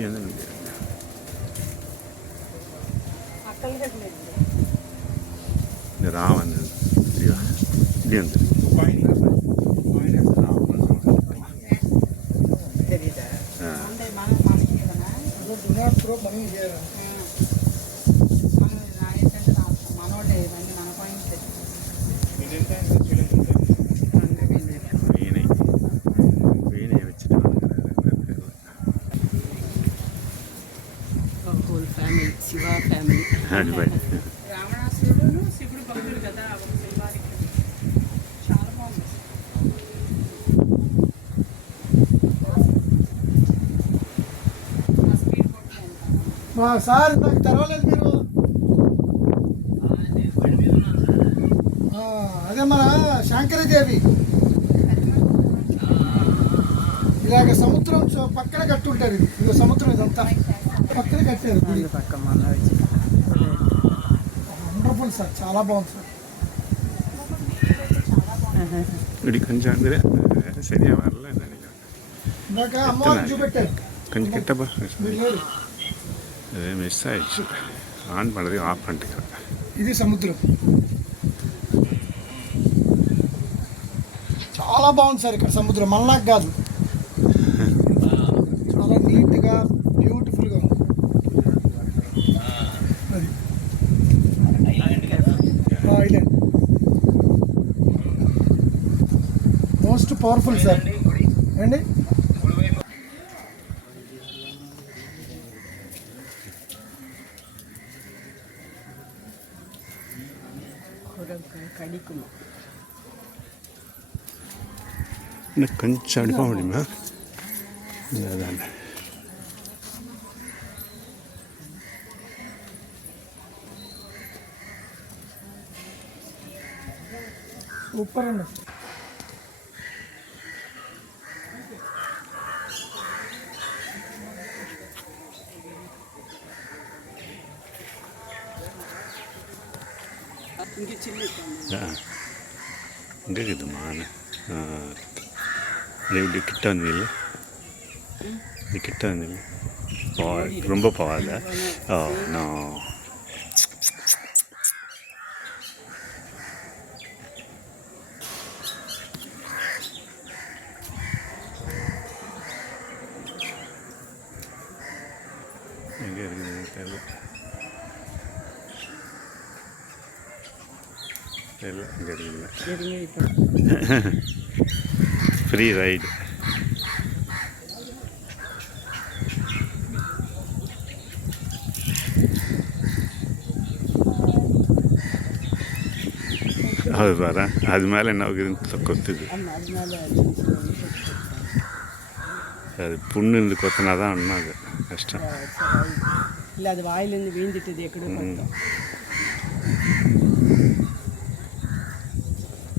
இப்படி வந்து இந்த ராவன் இப்படி வந்து వీణే வச்சுட்டு హోల్ ఫ్యామిలీ శివ ఫ్యామిలీ రావణాసురుడు శివుడు భక్తుడు కదా చాలా బాగుంది సార్ నాకు తెరవలేదు మీరు అదే మన శంకరదేవి ఇలాగ సముద్రం పక్కన కట్టుంటారు. ఇది సముద్రం ఇదంతా పక్కన కట్టారు. వండర్ఫుల్ సార్, చాలా బాగుంది సార్. ఇందాక అమ్మవారిని చూపెట్టారు. కొంచెం కిట్టబ్బా మిస్ ఆయిடுச்சு ఆన్ పడది ఆఫ్ అంటే ఇది సముద్రం చాలా బాగుంది సార్. ఇక్కడ సముద్రం మళ్ళాగా కాదు, చాలా నీట్గా బ్యూటిఫుల్గా ఉంది. అది ఐలాండ్ మోస్ట్ పవర్ఫుల్ సార్ అండి. கொஞ்சம் அப்படி போக முடியுமா? அதான் సూపర్ అండి. இங்கே இருக்குதுமா இப்படி கிட்ட வந்தீங்கல்ல, இது கிட்ட வந்தீங்க ரொம்ப போகாத. ஓ நோ எங்கே இருக்குது தெரியல. தெரியல இங்கே இருக்குல்ல. Free ride. அது பாரு, அது மேலே என்ன கொத்துது. அது புண்ணு இருந்து கொத்தினா தான் இன்னும் அது கஷ்டம். இல்லை அது வாயிலேருந்து வீழ்ந்துட்டு எக்கடும்.